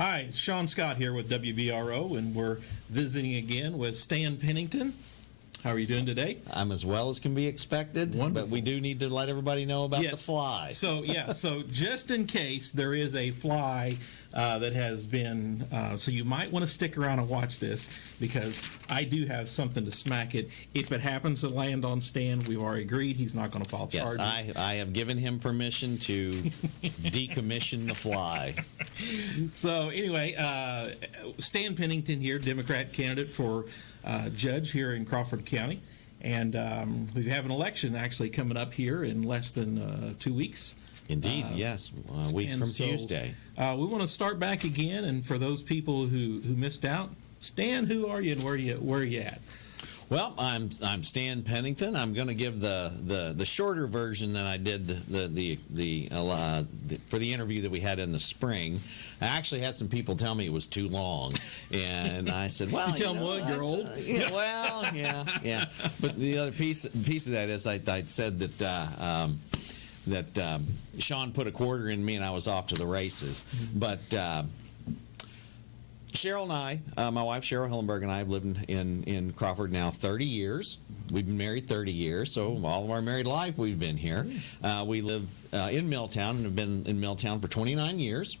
Hi, it's Sean Scott here with WVRO, and we're visiting again with Stan Pennington. How are you doing today? I'm as well as can be expected. Wonderful. But we do need to let everybody know about the fly. So just in case there is a fly that has been, so you might want to stick around and watch this, because I do have something to smack it. If it happens to land on Stan, we've already agreed he's not going to file charges. Yes, I have given him permission to decommission the fly. So anyway, Stan Pennington here, Democrat candidate for judge here in Crawford County, and we have an election actually coming up here in less than 2 weeks. Indeed, yes, a week from Tuesday. We want to start back again, and for those people who missed out, Stan, who are you and where are you at? Well, I'm Stan Pennington. I'm going to give the shorter version than I did for the interview that we had in the spring. I actually had some people tell me it was too long, and I said, "Well, you tell them what, you're old." Yeah. But the other piece of that is I'd said that Sean put a quarter in me and I was off to the races, but. Cheryl and I, my wife Cheryl Hillenberg and I have lived in Crawford now 30 years. We've been married 30 years, so all of our married life we've been here. We live in Milltown and have been in Milltown for 29 years.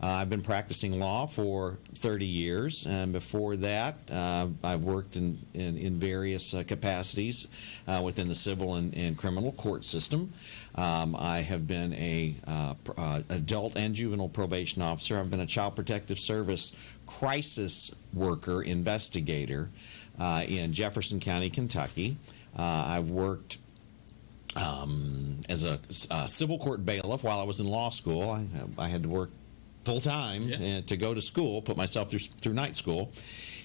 I've been practicing law for 30 years, and before that, I've worked in various capacities within the civil and criminal court system. I have been a adult and juvenile probation officer. I've been a child protective service crisis worker investigator in Jefferson County, Kentucky. I've worked as a civil court bailiff while I was in law school. I had to work full time to go to school, put myself through night school,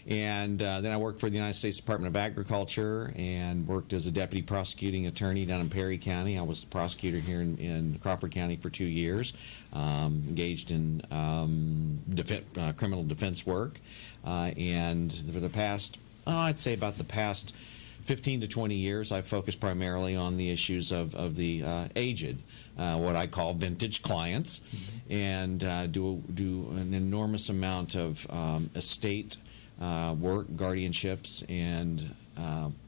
and then I worked for the United States Department of Agriculture and worked as a deputy prosecuting attorney down in Perry County. I was the prosecutor here in Crawford County for 2 years, engaged in criminal defense work, and for the past, I'd say about the past 15 to 20 years, I've focused primarily on the issues of the aged, what I call vintage clients, and do an enormous amount of estate work, guardianships, and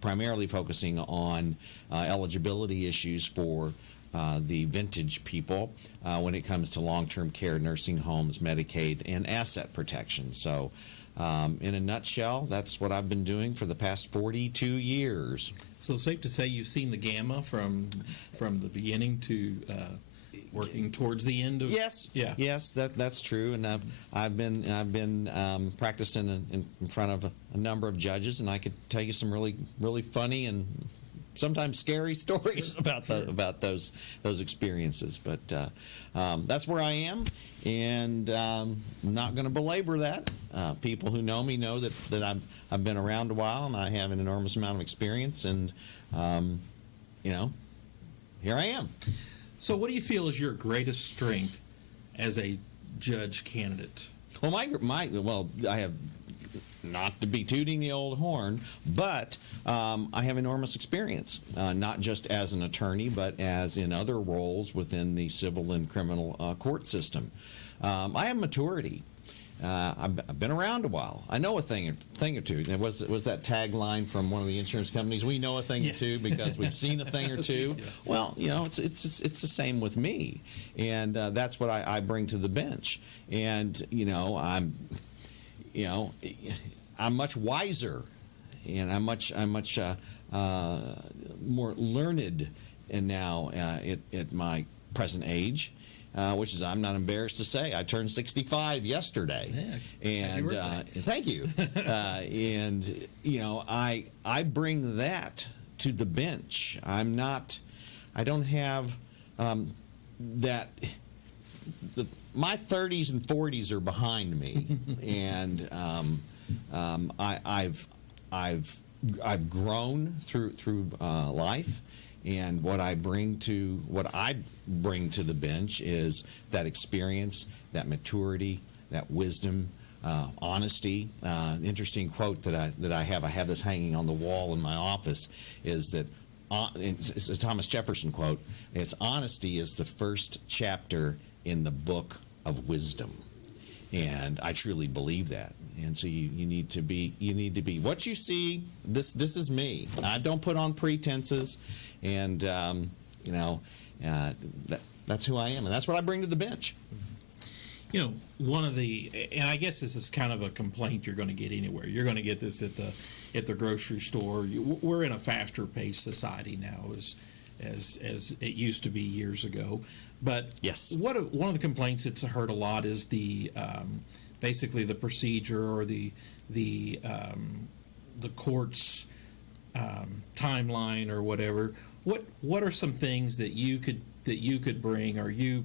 primarily focusing on eligibility issues for the vintage people when it comes to long-term care, nursing homes, Medicaid, and asset protection. So in a nutshell, that's what I've been doing for the past 42 years. So safe to say you've seen the gamma from the beginning to working towards the end of yes, that's true, and I've been practicing in front of a number of judges, and I could tell you some really funny and sometimes scary stories about those experiences, but that's where I am, and I'm not going to belabor that. People who know me know that I've been around a while and I have an enormous amount of experience, and here I am. So, what do you feel is your greatest strength as a judge candidate? Well, I have, not to be tooting the old horn, but I have enormous experience, not just as an attorney, but as in other roles within the civil and criminal court system. I have maturity. I've been around a while. I know a thing or two. It was that tagline from one of the insurance companies. We know a thing or two because we've seen a thing or two. Well, it's the same with me, and that's what I bring to the bench. And I'm much wiser, and I'm much more learned, and now at my present age. Which is, I'm not embarrassed to say, I turned 65 yesterday. Yeah, and thank you. And I bring that to the bench. I don't have that. My 30s and 40s are behind me, and I've grown through life. And what I bring to the bench is that experience, that maturity, that wisdom, honesty. Interesting quote that I have this hanging on the wall in my office, is that it's a Thomas Jefferson quote. It's honesty is the first chapter in the book of wisdom. And I truly believe that. And so you need to be what you see. This is me. I don't put on pretenses, and that's who I am, and that's what I bring to the bench. You know, and I guess this is kind of a complaint you're going to get anywhere. You're going to get this at the grocery store. We're in a faster paced society now, as it used to be years ago. But yes, one of the complaints that's heard a lot is the basically the procedure or the court's timeline or whatever. What are some things that you could bring, or you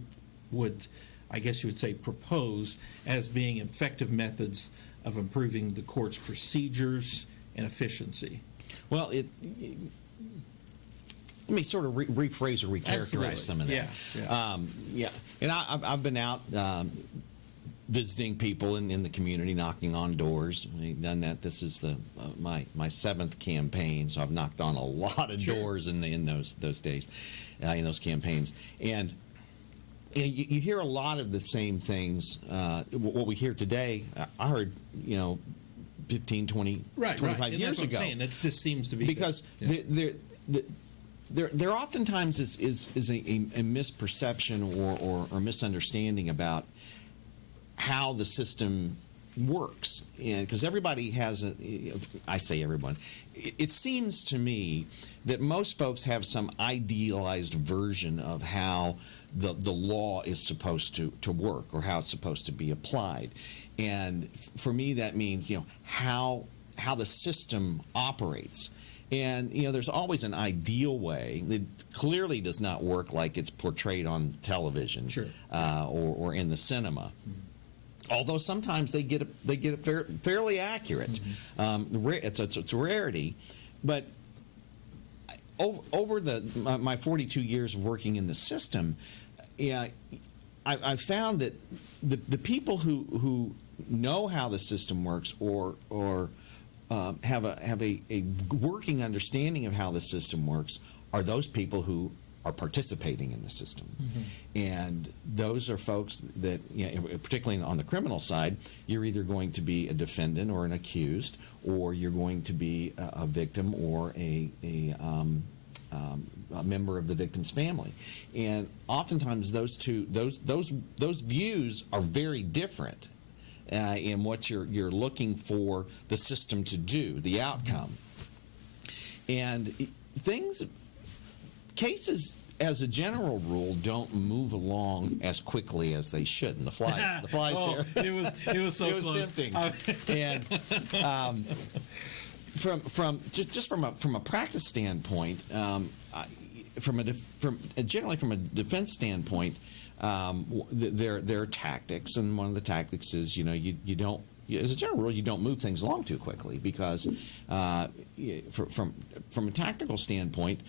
would, I guess you would say, propose as being effective methods of improving the court's procedures and efficiency? Well, let me sort of rephrase or recharacterize Absolutely. Some of that. Yeah. And I've been out visiting people in the community, knocking on doors. I've done that. This is my 7th campaign, so I've knocked on a lot of doors in those days, in those campaigns. And you hear a lot of the same things. What we hear today, I heard, 15, 20, 25 years that's ago. What I'm saying. It just seems to be because there oftentimes is a misperception or misunderstanding about how the system works, and because everybody has I say everyone, it seems to me that most folks have some idealized version of how the law is supposed to work, or how it's supposed to be applied. And for me, that means how the system operates. And there's always an ideal way that clearly does not work like it's portrayed on television, Sure. Or in the cinema. Although sometimes they get it fairly accurate. It's a rarity, but over my 42 years of working in the system, I found that the people who know how the system works or have a working understanding of how the system works are those people who are participating in the system. And those are folks that, particularly on the criminal side, you're either going to be a defendant or an accused, or you're going to be a victim or a member of the victim's family. And oftentimes those views are very different in what you're looking for the system to do, the outcome. And cases, as a general rule, don't move along as quickly as they should. And the flies here. It was so close. Tempting. And from a practice standpoint, generally from a defense standpoint, there are tactics, and one of the tactics is you don't. As a general rule, you don't move things along too quickly, because from a tactical standpoint,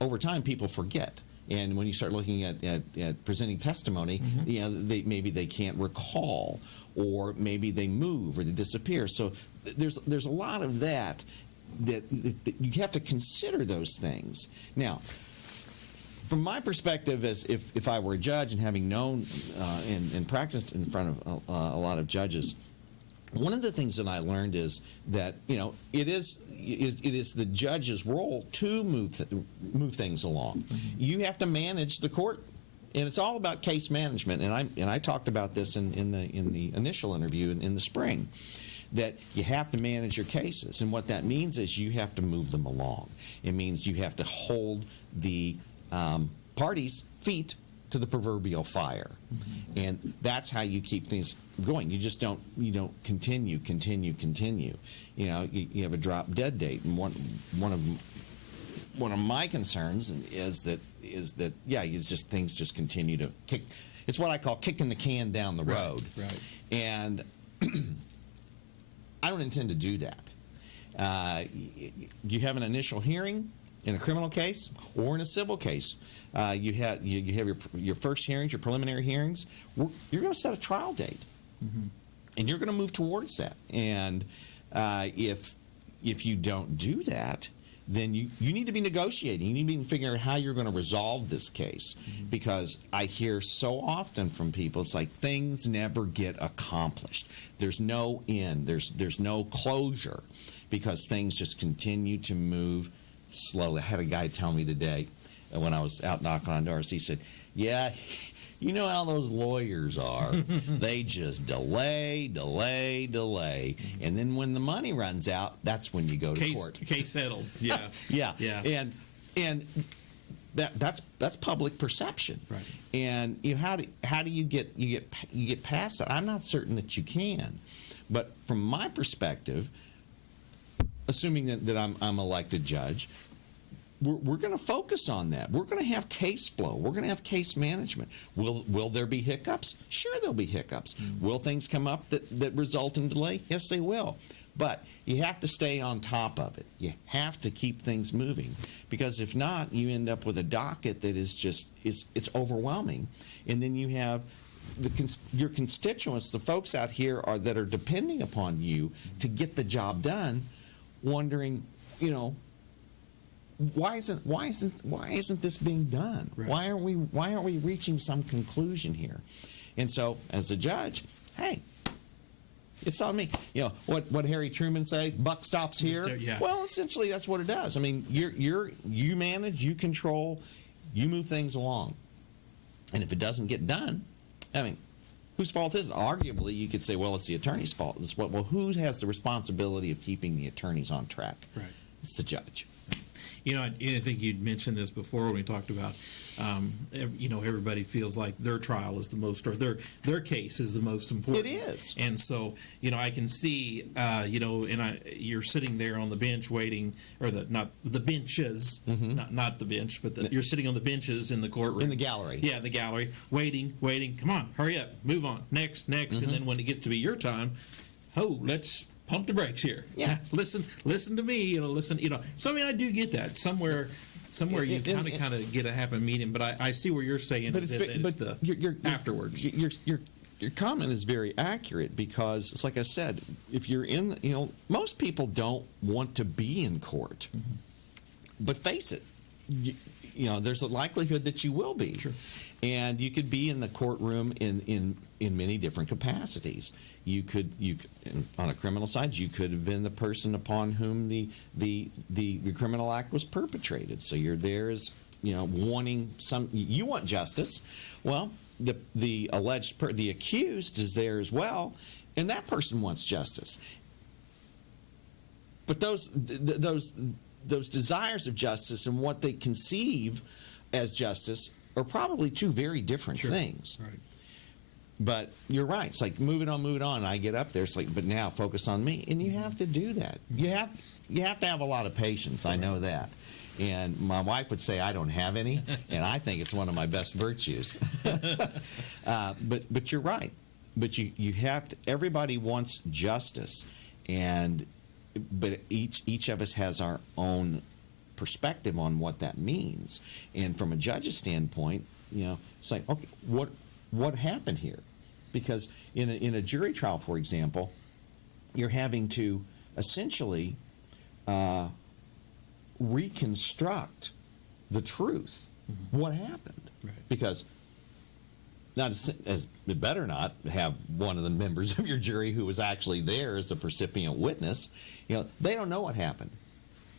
over time people forget. And when you start looking at presenting testimony, maybe they can't recall, or maybe they move or they disappear. So there's a lot of that you have to consider those things. Now, from my perspective, as if I were a judge and having known and practiced in front of a lot of judges, one of the things that I learned is that it is the judge's role to move things along. You have to manage the court, and it's all about case management. And I talked about this in the initial interview in the spring, that you have to manage your cases, and what that means is you have to move them along. It means you have to hold the parties' feet to the proverbial fire, and that's how you keep things going. You just don't continue. You have a drop dead date, and one of my concerns is that things just continue to kick. It's what I call kicking the can down the road. Right. And I don't intend to do that. You have an initial hearing in a criminal case or in a civil case. You have your first hearings, your preliminary hearings. You're going to set a trial date, and you're going to move towards that. And if you don't do that, then you need to be negotiating. You need to be figuring out how you're going to resolve this case. Because I hear so often from people, it's like things never get accomplished. There's no end. There's no closure because things just continue to move slowly. I had a guy tell me today when I was out knocking on doors, he said, yeah, you know how those lawyers are. They just delay. And then when the money runs out, that's when you go to court. Case settled. Yeah. Yeah. Yeah. And that's public perception. Right. And how do you get past that? I'm not certain that you can. But from my perspective, assuming that I'm elected judge, we're going to focus on that. We're going to have case flow. We're going to have case management. Will there be hiccups? Sure, there'll be hiccups. Will things come up that result in delay? Yes, they will. But you have to stay on top of it. You have to keep things moving, because if not, you end up with a docket that is just it's overwhelming, and then you have your constituents, the folks out here that are depending upon you to get the job done, wondering, why isn't this being done? Right. Why aren't we reaching some conclusion here? And so, as a judge, hey, it's on me. What Harry Truman say? Buck stops here. Yeah. Well, essentially, that's what it does. I mean, you manage, you control, you move things along, and if it doesn't get done, I mean, whose fault is it? Arguably, you could say, well, it's the attorney's fault. Well, who has the responsibility of keeping the attorneys on track? Right. It's the judge. I think you'd mentioned this before when we talked about, everybody feels like their trial is the most, or their case is the most important. It is. And so, I can see, you're sitting there on the bench waiting, or not the benches, not the bench, but you're sitting on the benches in the courtroom. In the gallery. Yeah, the gallery, waiting. Come on, hurry up, move on, next. And then when it gets to be your time, let's pump the brakes here. Yeah. Listen to me, listen. So, I mean, I do get that. Somewhere you kind of get a happy medium, but I see where you're saying But it's the afterwards. Your comment is very accurate, because it's like I said, if you're in, most people don't want to be in court, but face it, there's a likelihood that you will be. Sure. And you could be in the courtroom in many different capacities. You could on a criminal side, you could have been the person upon whom the criminal act was perpetrated. So you're there as wanting you want justice. Well, the accused is there as well, and that person wants justice. But those desires of justice and what they conceive as justice are probably two very different things. Right. But you're right. It's like move it on. I get up there. It's like, but now focus on me, and you have to do that. You have to have a lot of patience. I know that. And my wife would say I don't have any, and I think it's one of my best virtues. But you're right. But you have to. Everybody wants justice, but each of us has our own perspective on what that means. And from a judge's standpoint, it's like, okay, what happened here? Because in a jury trial, for example, you're having to essentially reconstruct the truth. What happened? Right. Because it better not have one of the members of your jury who was actually there as a percipient witness. They don't know what happened.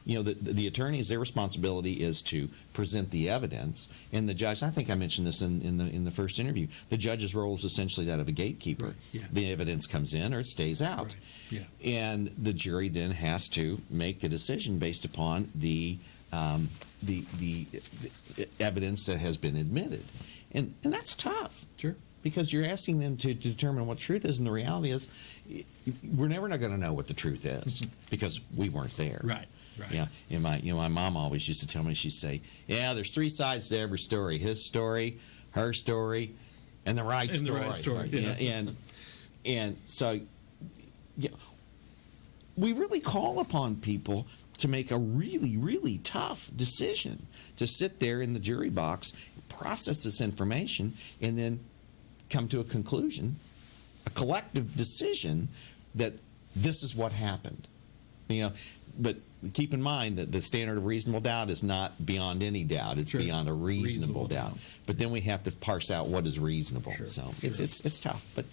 The attorney's, their responsibility is to present the evidence, and the judge, I think I mentioned this in the first interview, the judge's role is essentially that of a gatekeeper. Right. Yeah. The evidence comes in or it stays out. Right. Yeah. And the jury then has to make a decision based upon the evidence that has been admitted. And that's tough. Sure. Because you're asking them to determine what truth is, and the reality is we're never not going to know what the truth is because we weren't there. Right. Right. Yeah, and my mom always used to tell me, she'd say, there's three sides to every story: his story, her story, and the right story. The right story. Yeah. And so, we really call upon people to make a really, really tough decision, to sit there in the jury box, process this information, and then come to a conclusion, a collective decision that this is what happened. but keep in mind that the standard of reasonable doubt is not beyond any doubt. It's Sure. beyond a reasonable Reasonable doubt. doubt. But then we have to parse out what is reasonable. Sure, So sure. it's tough. But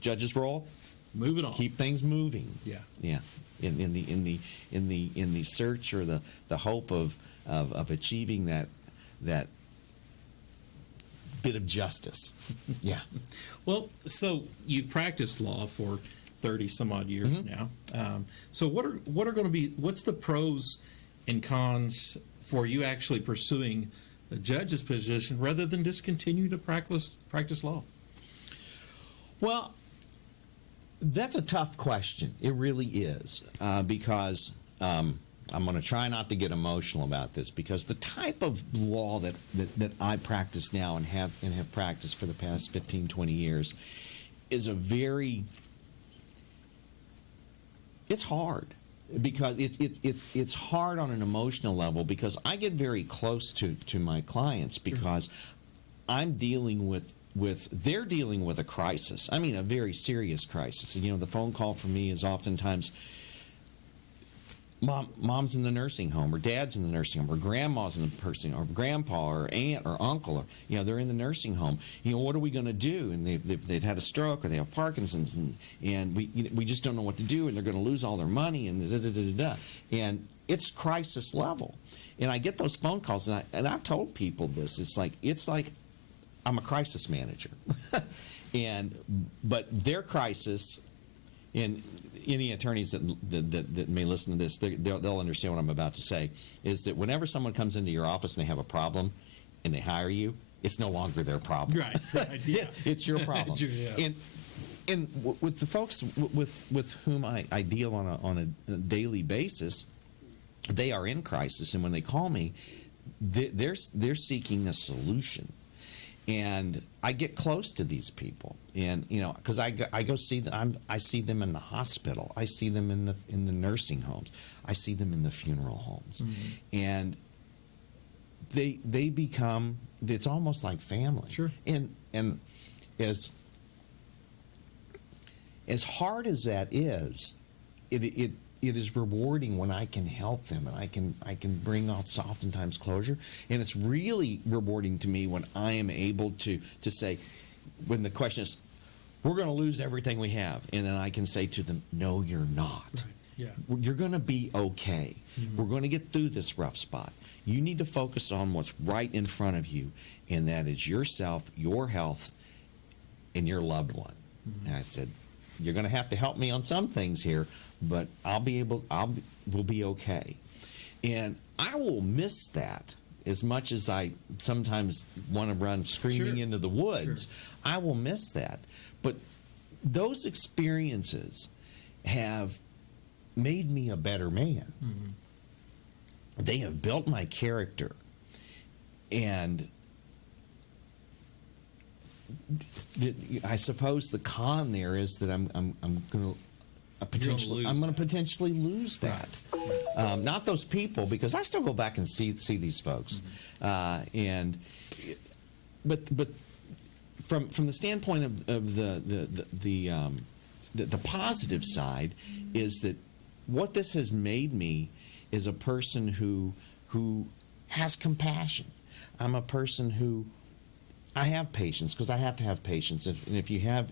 judge's role, Move it on. keep things moving. Yeah. Yeah. In the search or the hope of achieving that bit of justice. Yeah. Well, so you've practiced law for 30 some odd years now. So what are going to be, what's the pros and cons for you actually pursuing the judge's position rather than just continue to practice law? Well, that's a tough question. It really is, because I'm going to try not to get emotional about this, because the type of law that I practice now and have practiced for the past 15, 20 years is it's hard, because it's hard on an emotional level, because I get very close to my clients, because I'm dealing with they're dealing with a crisis. I mean, a very serious crisis. And, the phone call from me is oftentimes mom's in the nursing home, or dad's in the nursing home, or grandma's in the nursing home, or grandpa, or aunt, or uncle, or they're in the nursing home. What are we going to do? And they've had a stroke, or they have Parkinson's, and we just don't know what to do, and they're going to lose all their money, and da-da-da-da-da. And it's crisis level. And I get those phone calls, and I've told people this. It's like I'm a crisis manager, but their crisis, and any attorneys that may listen to this, they'll understand what I'm about to say, is that whenever someone comes into your office and they have a problem and they hire you, it's no longer their problem. Right. Yeah. It's your problem. Yeah. And with the folks with whom I deal on a daily basis, they are in crisis, and when they call me, they're seeking a solution. And I get close to these people, and because I go see them, I see them in the hospital, I see them in the nursing homes, I see them in the funeral homes, and they become, it's almost like family. Sure. And as hard as that is, it is rewarding when I can help them, and I can bring oftentimes closure. And it's really rewarding to me when I am able to say, when the question is, we're going to lose everything we have, and then I can say to them, no, you're not. Right. Yeah. You're going to be okay. We're going to get through this rough spot. You need to focus on what's right in front of you, and that is yourself, your health, and your loved one. And I said, you're going to have to help me on some things here, but we'll be okay. And I will miss that as much as I sometimes want to run screaming Sure. into the woods. Sure. I will miss that. But those experiences have made me a better man. They have built my character. And I suppose the con there is that I'm going to potentially lose that. Right. Not those people, because I still go back and see these folks, but from the standpoint of the positive side is that what this has made me is a person who has compassion. I'm a person who I have patience, because I have to have patience. And if you have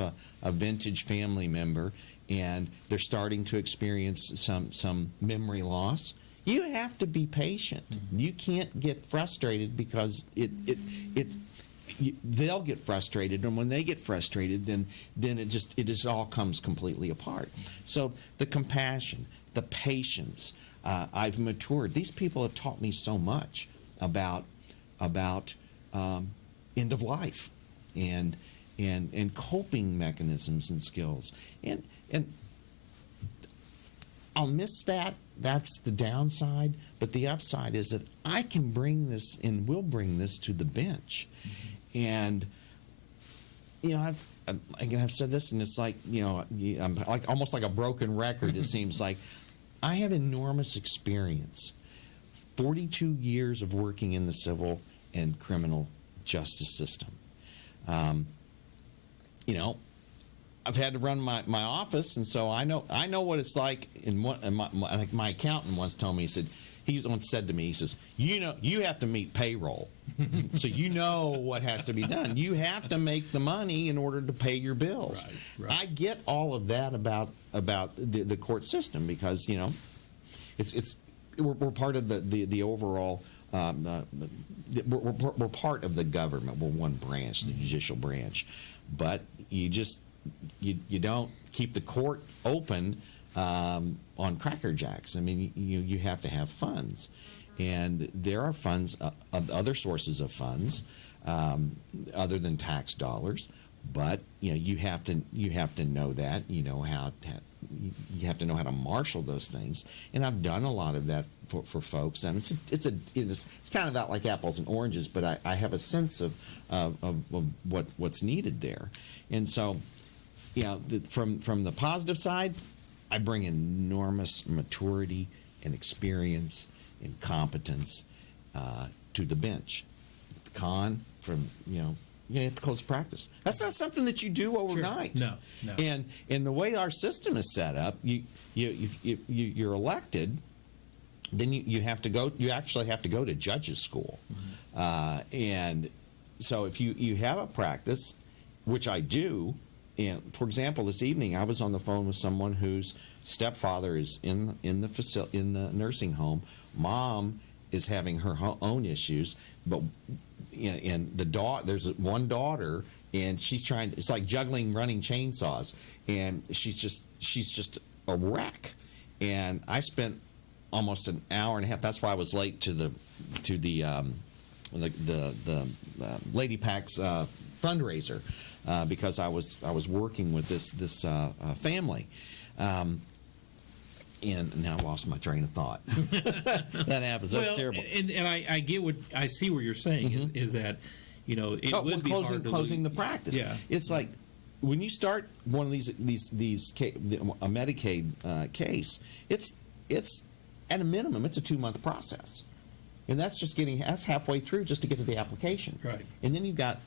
a vintage family member and they're starting to experience some memory loss, you have to be patient. You can't get frustrated, because they'll get frustrated, and when they get frustrated, then it just all comes completely apart. So the compassion, the patience, I've matured. These people have taught me so much about end of life and coping mechanisms and skills, and I'll miss that. That's the downside. But the upside is that I can bring this and will bring this to the bench. And I've said this, and it's like, I'm like almost like a broken record. It seems like I have enormous experience, 42 years of working in the civil and criminal justice system. I've had to run my office, and so I know what it's like. My accountant once told me, he once said to me, he says, you have to meet payroll, so you know what has to be done. You have to make the money in order to pay your bills. Right. I get all of that about the court system, because we're part of the overall. We're part of the government. We're one branch, the judicial branch, but you don't keep the court open on Cracker Jacks. I mean, you have to have funds, and there are funds, other sources of funds, other than tax dollars. But you have to know that. You have to know how to marshal those things, and I've done a lot of that for folks. And it's kind of out like apples and oranges, but I have a sense of what's needed there, and so from the positive side, I bring enormous maturity and experience and competence to the bench. The con, you have to close practice. That's not something that you do overnight. Sure. No. And the way our system is set up, you're elected, then you have to go. You actually have to go to judges school, and so if you have a practice, which I do. And for example, this evening I was on the phone with someone whose stepfather is in the nursing home. Mom is having her own issues, but and there's one daughter, and she's trying. It's like juggling running chainsaws, and she's just a wreck. And I spent almost an hour and a half. That's why I was late to the Lady Packs fundraiser. Because I was working with this family, and now I lost my train of thought. That happens. That's terrible. And I see what you're saying is that it would be hard to closing the practice. Yeah, it's like when you start one of these a Medicaid case, it's at a minimum it's a 2-month process, and that's halfway through just to get to the application. Right, and then you've got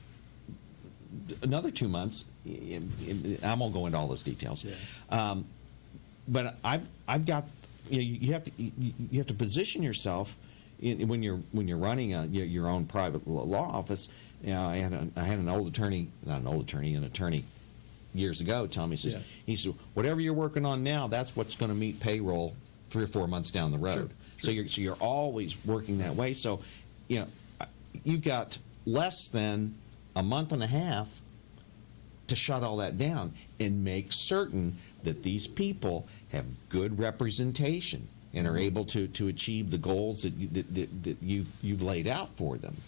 another 2 months. I won't go into all those details, but I've got you have to position yourself when you're running your own private law office. I had an attorney years ago tell me, he said whatever you're working on now, that's what's going to meet payroll 3 or 4 months down the road. Sure. So you're always working that way. So you've got less than a month and a half to shut all that down and make certain that these people have good representation and are able to achieve the goals that you've laid out for them.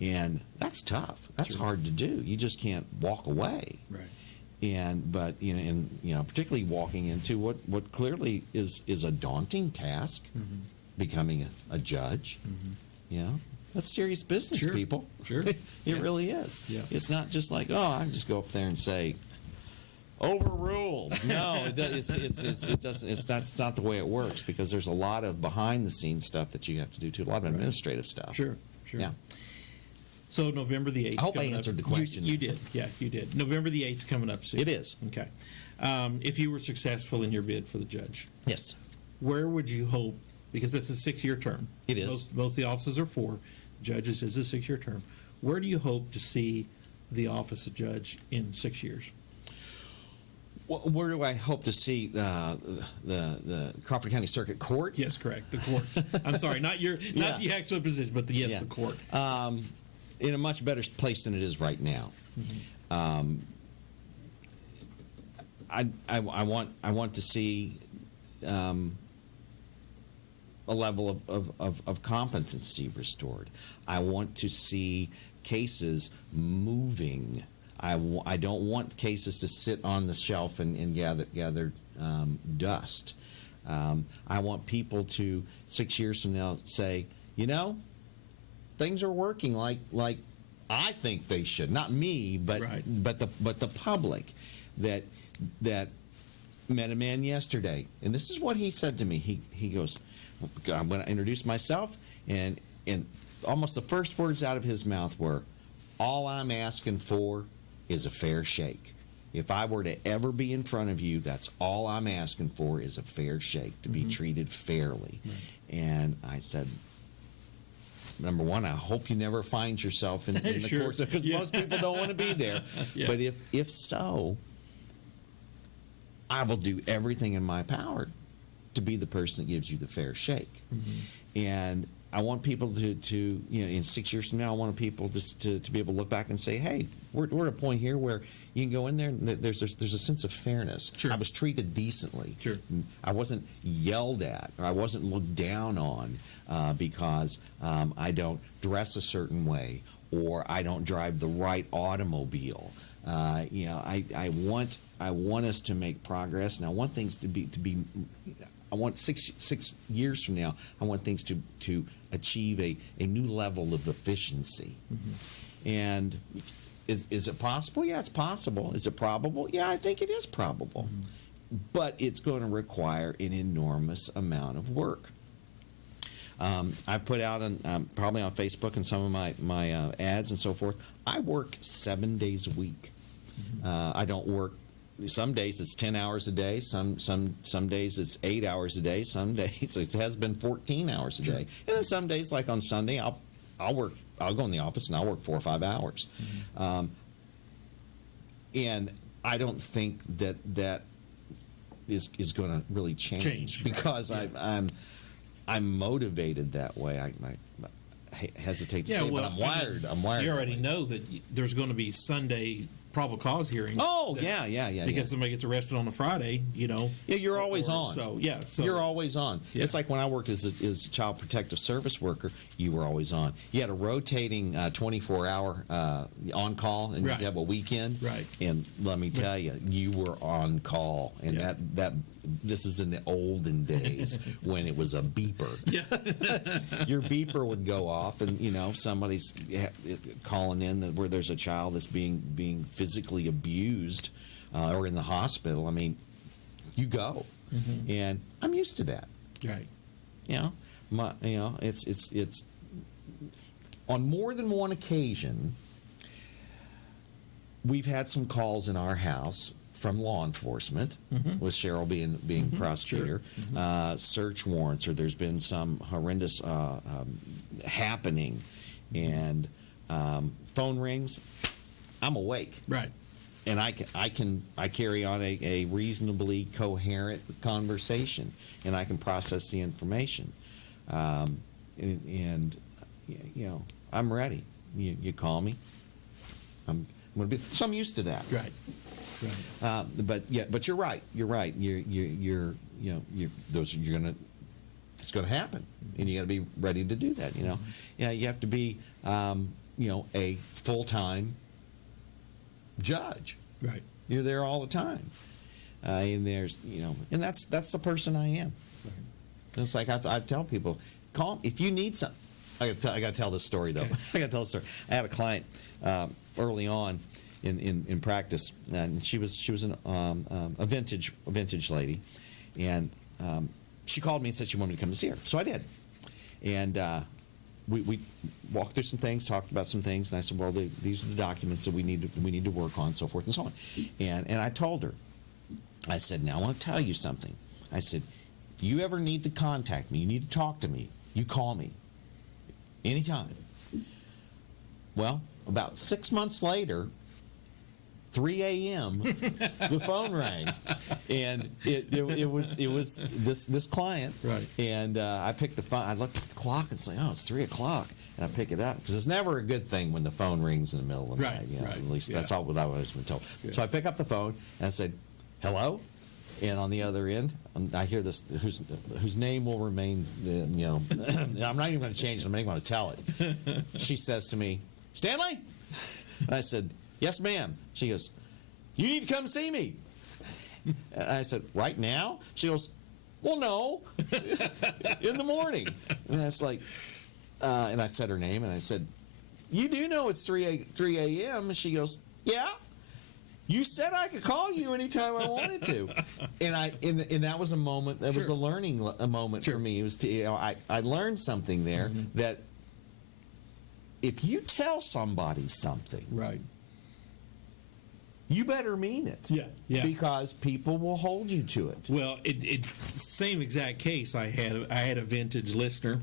And that's tough. That's hard to do. You just can't walk away. Right. But particularly walking into what clearly is a daunting task, becoming a judge. That's serious business, people. Sure. It really is. Yeah. It's not just like, I can just go up there and say, overruled. No, that's not the way it works, because there's a lot of behind-the-scenes stuff that you have to do, too, a lot of administrative stuff. Sure. Yeah. So November the 8th. I hope I answered the question. You did. Yeah, you did. November the 8th coming up soon. It is. Okay. If you were successful in your bid for the judge. Yes. Where would you hope, because it's a 6-year term. It is. Both the offices are 4. Judges is a 6-year term. Where do you hope to see the office of judge in 6 years? Well, where do I hope to see the Crawford County Circuit Court? Yes, correct. The courts. I'm sorry, not the actual position, but the court. In a much better place than it is right now. I want to see a level of competency restored. I want to see cases moving. I don't want cases to sit on the shelf and gather dust. I want people to 6 years from now say, things are working like I think they should. Not me, but the public that met a man yesterday, and this is what he said to me. He goes, I'm going to introduce myself, and almost the first words out of his mouth were, all I'm asking for is a fair shake. If I were to ever be in front of you, that's all I'm asking for is a fair shake, to be treated fairly. And I said, number one, I hope you never find yourself in the Sure. course, because most people don't want to be there. Yeah. But if so, I will do everything in my power to be the person that gives you the fair shake. And I want people to in 6 years from now, I want people to be able to look back and say, hey, we're at a point here where you can go in there and there's a sense of fairness. Sure. I was treated decently. Sure. I wasn't yelled at, or I wasn't looked down on because I don't dress a certain way, or I don't drive the right automobile. I want us to make progress, and I want things to be. I want 6 years from now, I want things to achieve a new level of efficiency. And is it possible? Yeah, it's possible. Is it probable? Yeah, I think it is probable. But it's going to require an enormous amount of work. I put out probably on Facebook and some of my ads and so forth. I work 7 days a week. I don't work. Some days it's 10 hours a day. Some days it's 8 hours a day. Some days it has been 14 hours a day. And then some days, like on Sunday, I'll work. I'll go in the office and I'll work 4 or 5 hours. And I don't think that is going to really change because right. I'm motivated that way. I hesitate to say, but I'm wired. I'm wired. You already know that there's going to be Sunday probable cause hearings. Oh, yeah. Because somebody gets arrested on a Friday, Yeah, you're always on. So you're always on. Yeah. It's like when I worked as a child protective service worker, you were always on. You had a rotating 24-hour on-call, and Right. you'd have a weekend. Right. And let me tell you, you were on call. And Yeah. that this is in the olden days when it was a beeper. Yeah. Your beeper would go off, and somebody's calling in where there's a child that's being physically abused or in the hospital. I mean, you go, and I'm used to that. Right. It's on more than one occasion. We've had some calls in our house from law enforcement, with Cheryl being prosecutor, search warrants, or there's been some horrendous happening, and phone rings. I'm awake, Right. and I carry on a reasonably coherent conversation, and I can process the information, and I'm ready. You call me, I'm going to be. So I'm used to that. Right. But you're right. You're right. It's going to happen, and you got to be ready to do that. You have to be a full-time judge. Right. You're there all the time, and there's and that's the person I am. Right. It's like I tell people, call if you need something. I got to tell this story though. Okay. I got to tell this story. I had a client early on in practice, and she was a vintage lady, and she called me and said she wanted me to come to see her. So I did, and we walked through some things, talked about some things, and I said, well, these are the documents that we need to work on, so forth and so on. And I told her, I said, now I want to tell you something. I said, if you ever need to contact me, you need to talk to me, you call me anytime. Well, about 6 months later, 3 a.m. the phone rang, and it was this client. Right. And I picked the phone. I looked at the clock and said, "Oh, it's 3 o'clock," and I pick it up because it's never a good thing when the phone rings in the middle of the Right, night. right, At least that's yeah. all what I was been told. Yeah. So I pick up the phone and I said, "Hello," and on the other end, I hear this whose name will remain. I'm not even going to change it. I'm not even going to tell it. She says to me, "Stanley," and I said, "Yes, ma'am." She goes, "You need to come see me." And I said, "Right now?" She goes, "Well, no, in the morning." And it's like, and I said her name, and I said, "You do know it's 3 a.m. And she goes, "Yeah. You said I could call you anytime I wanted to." And that was a moment. That was a learning moment for me. It was I learned something there that if you tell somebody something, Right. you better mean it. Yeah. Because people will hold you to it. Well, it same exact case. I had a vintage listener,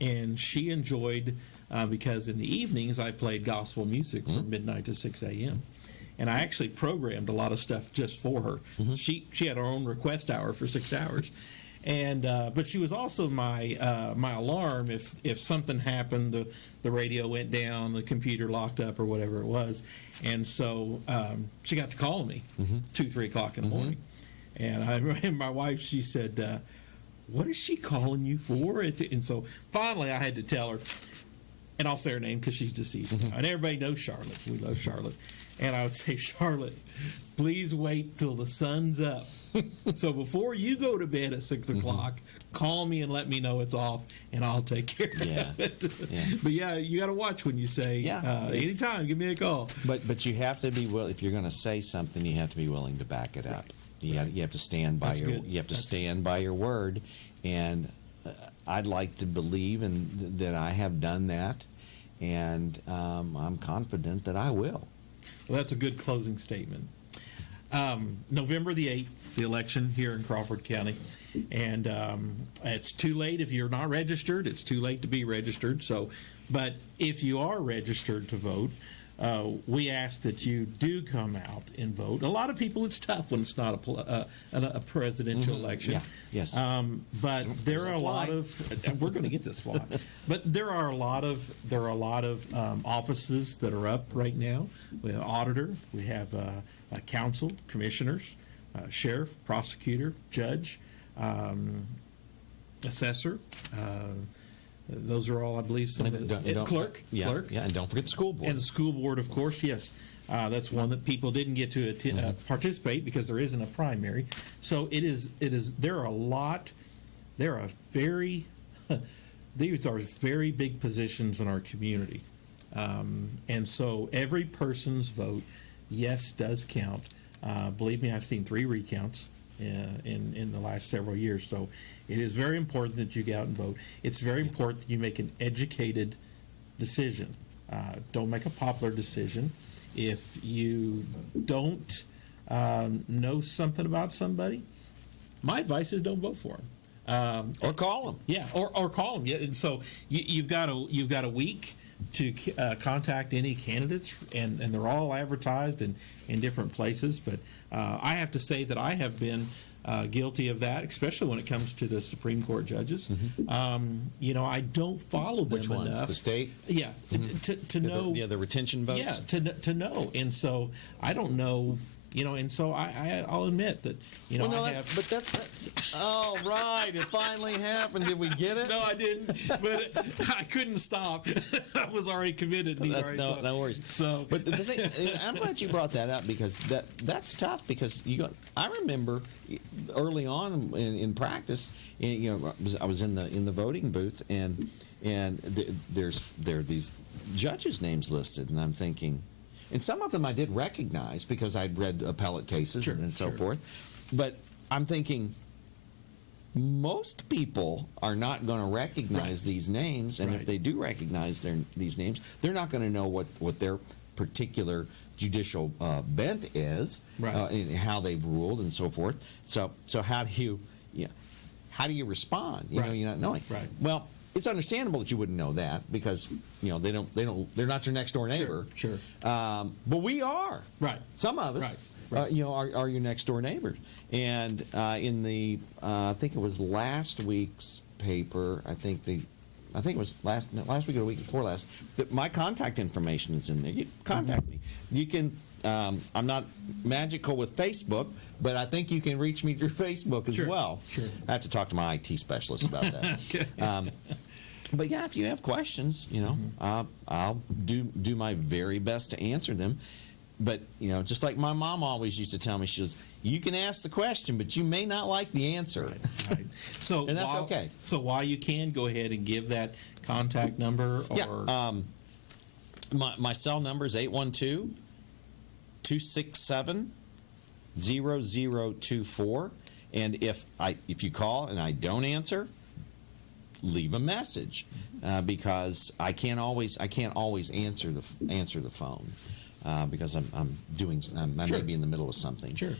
and she enjoyed because in the evenings I played gospel music from midnight to 6 a.m. And I actually programmed a lot of stuff just for her. She had her own request hour for 6 hours, and but she was also my my alarm if something happened, the radio went down, the computer locked up, or whatever it was, and so she got to call me 2-3 o'clock in the morning, and I remember my wife. She said, "What is she calling you for?" And so finally, I had to tell her, and I'll say her name because she's deceased now, and everybody knows Charlotte. We love Charlotte. And I would say, Charlotte, please wait till the sun's up. So before you go to bed at 6 o'clock, call me and let me know it's off, and I'll take care of it. Yeah. But yeah, you got to watch when you say, anytime, give me a call. But you have to be willing. If you're going to say something, you have to be willing to back it up. You have to stand by stand by your word. And I'd like to believe that I have done that, and I'm confident that I will. Well, that's a good closing statement. November the 8th, the election here in Crawford County. And it's too late if you're not registered. It's too late to be registered. But if you are registered to vote, we ask that you do come out and vote. A lot of people, it's tough when it's not a presidential election. Yeah. Yes. But there are a lot of, and we're going to get this fly. But there are a lot of offices that are up right now. We have auditor, we have a council, commissioners, sheriff, prosecutor, judge, assessor. Those are all, I believe, some clerk. Yeah, Clerk. Yeah, and don't forget the school board. And the school board, of course, yes. That's one that people didn't get to participate because there isn't a primary. So it is. There are these are very big positions in our community. And so every person's vote, yes, does count. Believe me, I've seen 3 recounts in the last several years. So it is very important that you get out and vote. It's very important that you make an educated decision. Don't make a popular decision. If you don't know something about somebody, my advice is don't vote for them. Or call them. Yeah, or call them. Yeah, and so you've got a week to contact any candidates, and they're all advertised in different places. But I have to say that I have been guilty of that, especially when it comes to the Supreme Court judges. I don't follow them Which ones? enough. The state? Yeah, to know. The retention votes? Yeah, to know. And so I don't know. And so I'll admit that, I have. But that's oh, right. It finally happened. Did we get it? No, I didn't. But I couldn't stop. I was already committed. No worries. So, but the thing, I'm glad you brought that up because that's tough because I remember early on in practice, I was in the voting booth and there are these judges' names listed, and I'm thinking. And some of them I did recognize because I'd read appellate cases and so forth. But I'm thinking most people are not going to recognize these names. And if they do recognize these names, they're not going to know what their particular judicial bent is, and how they've ruled and so forth. So how do you respond? You're not knowing. Right. Well, it's understandable that you wouldn't know that because they're not your next door neighbor. Sure. But we are. Right. Some of us, are your next door neighbors. And in the I think it was last week's paper. I think it was last week or the week before last. My contact information is in there. You contact me. You can. I'm not magical with Facebook, but I think you can reach me through Facebook as well. Sure. I have to talk to my IT specialist about that. Okay. But yeah, if you have questions, I'll do my very best to answer them. But just like my mom always used to tell me, she goes, "You can ask the question, but you may not like the answer." Right. So and that's okay. So while you can go ahead and give that contact number, or my cell number is 812-267-0024, and if you call and I don't answer, leave a message because I can't always answer the phone. because I'm I Sure. may be in the middle of something. Sure.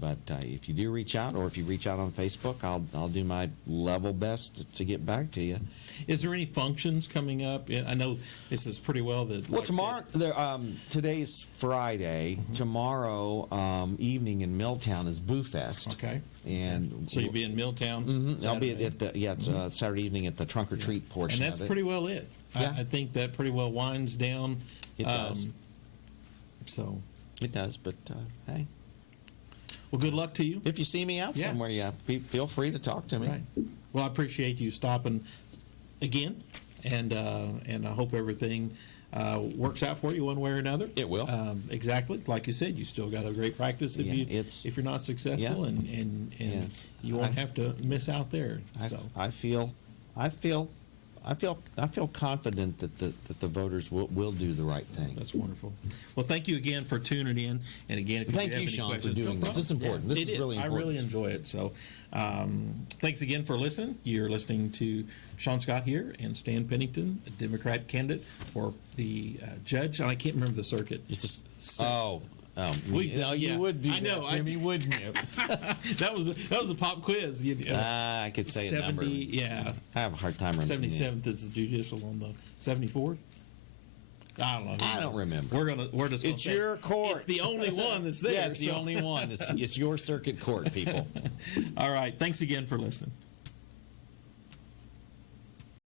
But if you do reach out, or if you reach out on Facebook, I'll do my level best to get back to you. Is there any functions coming up? I know this is pretty well the. Well, tomorrow, today's Friday. Tomorrow evening in Milltown is Boo Fest. Okay. And So you'll be in Milltown? I'll be Saturday? at the it's Saturday evening at the trunk or treat portion And that's of it. pretty well lit. Yeah. I think that pretty well winds down. It does. So, It does, but hey, well, good luck to you. if you see me out Yeah. somewhere, feel free to talk to me. Right. Well, I appreciate you stopping again, and I hope everything works out for you one way or another. It will. Exactly, like you said, you still got a great practice if if you're not successful, Yeah. and Yes. you won't have to miss out there. So. I feel confident that the voters will do the right thing. That's wonderful. Well, thank you again for tuning in. And again, if Thank you have you, any Sean, for questions, doing no this. This is problem. important. This It is really important. I really enjoy it. So, thanks again for listening. You're listening to Sean Scott here and Stan Pennington, a Democrat candidate for the judge. And I can't remember the circuit. It's just, you yeah. would do I know, that, Jimmy, wouldn't you? that was the pop quiz. I could say a number. Yeah. I have a hard time remembering. 77th is the judicial on the 74th. I don't know. I don't remember. We're just. It's gonna say your court. It's the only one that's there. Yeah, it's the only one. It's your circuit court, people. All right. Thanks again for listening.